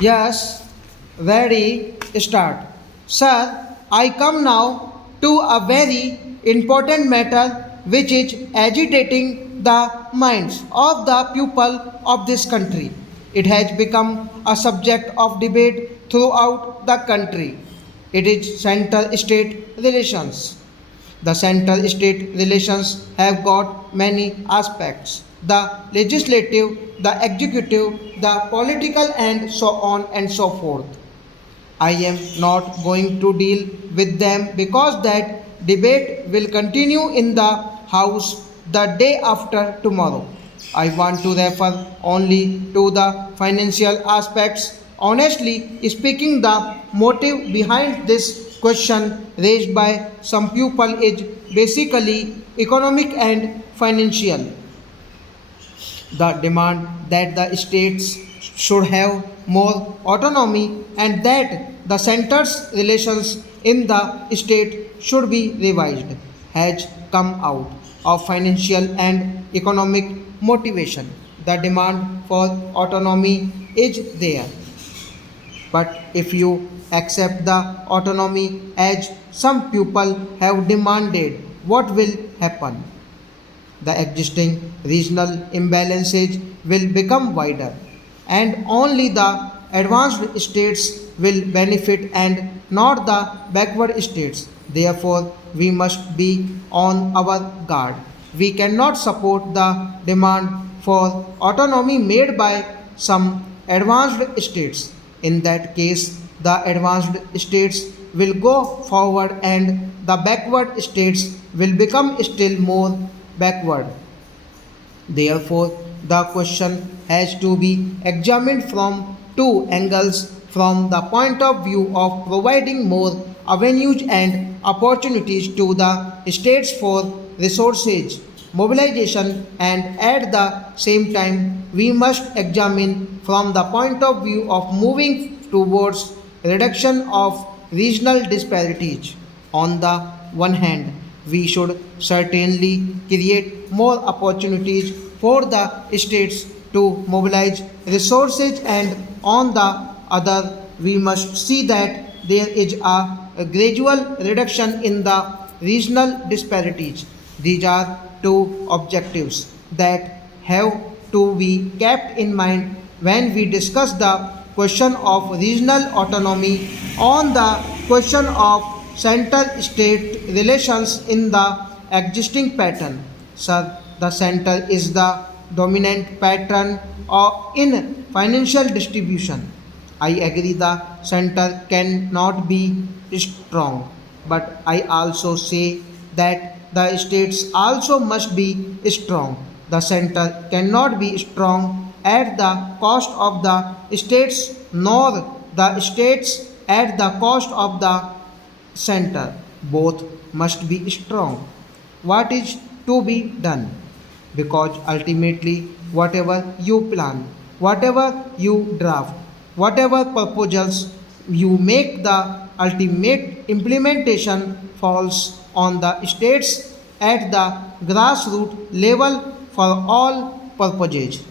Yes, ready, start. Sir, I come now to a very important matter which is agitating the minds of the people of this country. It has become a subject of debate throughout the country. It is central state relations. The central state relations have got many aspects: the legislative, the executive, the political, and so on and so forth. I am not going to deal with them because that debate will continue in the House the day after tomorrow. I want to refer only to the financial aspects. Honestly speaking, the motive behind this question raised by some people is basically economic and financial. The demand that the states should have more autonomy and that the center's relations in the state should be revised has come out of financial and economic motivation. The demand for autonomy is there, but if you accept the autonomy as some people have demanded, what will happen? The existing regional imbalances will become wider, and only the advanced states will benefit and not the backward states. Therefore, we must be on our guard. We cannot support the demand for autonomy made by some advanced states. In that case, the advanced states will go forward and the backward states will become still more backward. Therefore, the question has to be examined from two angles: from the point of view of providing more avenues and opportunities to the states for resources mobilization, and at the same time, we must examine from the point of view of moving towards reduction of regional disparities. On the one hand, we should certainly create more opportunities for the states to mobilize resources, and on the other, we must see that there is a gradual reduction in the regional disparities. These are two objectives that have to be kept in mind when we discuss the question of regional autonomy on the question of center state relations in the existing pattern. Sir, the center is the dominant pattern in financial distribution. I agree the center cannot be strong, but I also say that the states also must be strong. The center cannot be strong at the cost of the states, nor the states at the cost of the center. Both must be strong. What is to be done? Because ultimately, whatever you plan, whatever you draft, whatever proposals you make, the ultimate implementation falls on the states at the grassroots level for all purposes.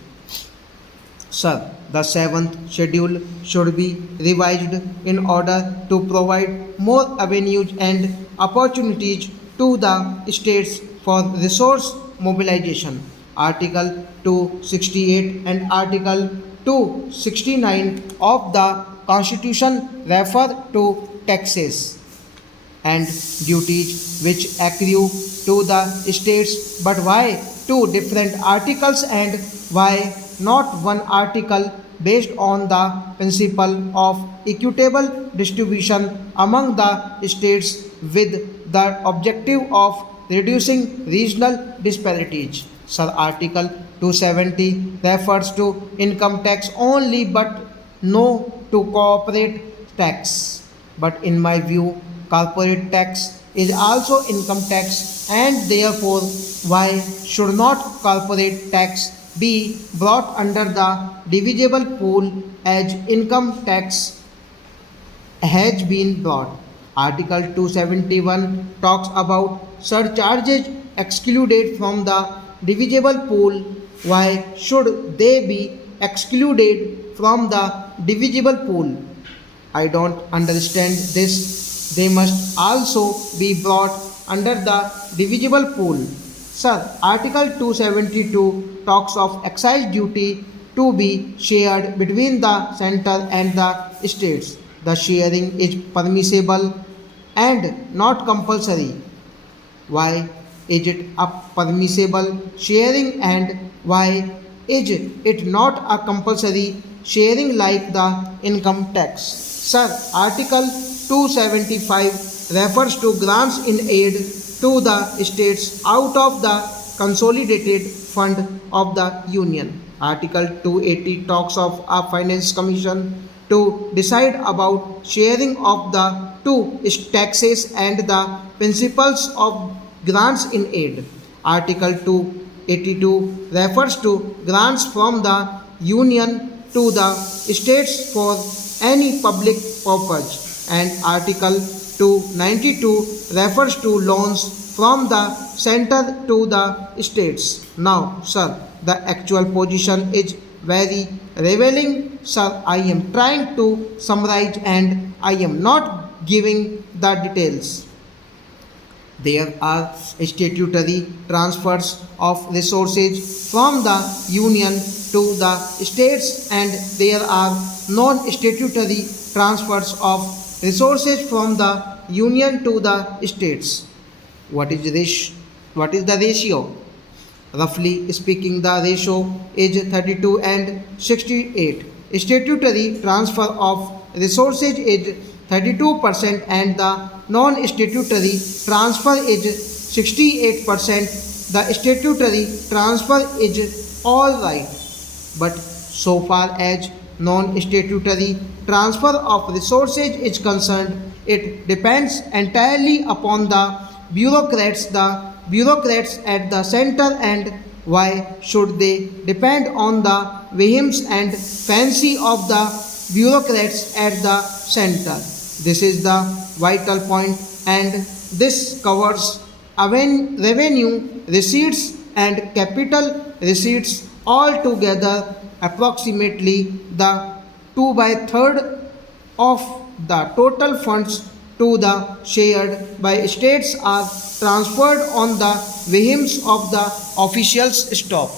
Sir, the seventh schedule should be revised in order to provide more avenues and opportunities to the states for resource mobilization. Article 268 and Article 269 of the Constitution refer to taxes and duties which accrue to the states, but why two different articles, and why not one article based on the principle of equitable distribution among the states with the objective of reducing regional disparities? Sir, Article 270 refers to income tax only but no to corporate tax. But in my view, corporate tax is also income tax, and therefore, why should not corporate tax be brought under the divisible pool as income tax has been brought? Article 271 talks about surcharges excluded from the divisible pool. Why should they be excluded from the divisible pool. I don't understand this. They must also be brought under the divisible pool. Sir, Article 272 talks of excise duty to be shared between the centre and the states. The sharing is permissible and not compulsory. Why is it a permissible sharing and why is it not a compulsory sharing like the income tax? Sir, Article 275 refers to grants in aid to the states out of the consolidated fund of the union. Article 280 talks of a finance commission to decide about sharing of the two taxes and the principles of grants in aid. Article 282 refers to grants from the union to the states for any public purpose, and Article 292 refers to loans from the center to the states. Now, sir, the actual position is very revealing. Sir, I am trying to summarize and I am not giving the details. There are statutory transfers of resources from the union to the states, and there are non-statutory transfers of resources from the union to the states. What is the ratio? Roughly speaking, the ratio is 32 and 68. Statutory transfer of resources is 32% and the non-statutory transfer is 68%. The statutory transfer is all right, but so far as non-statutory transfer of resources is concerned, it depends entirely upon the bureaucrats at the center. And why should they depend on the whims and fancy of the bureaucrats at the center? This is the vital point, and this covers revenue receipts and capital receipts all together. Approximately the 2 by 3rd of the total funds to the shared by states are transferred on the whims of the officials. Stop.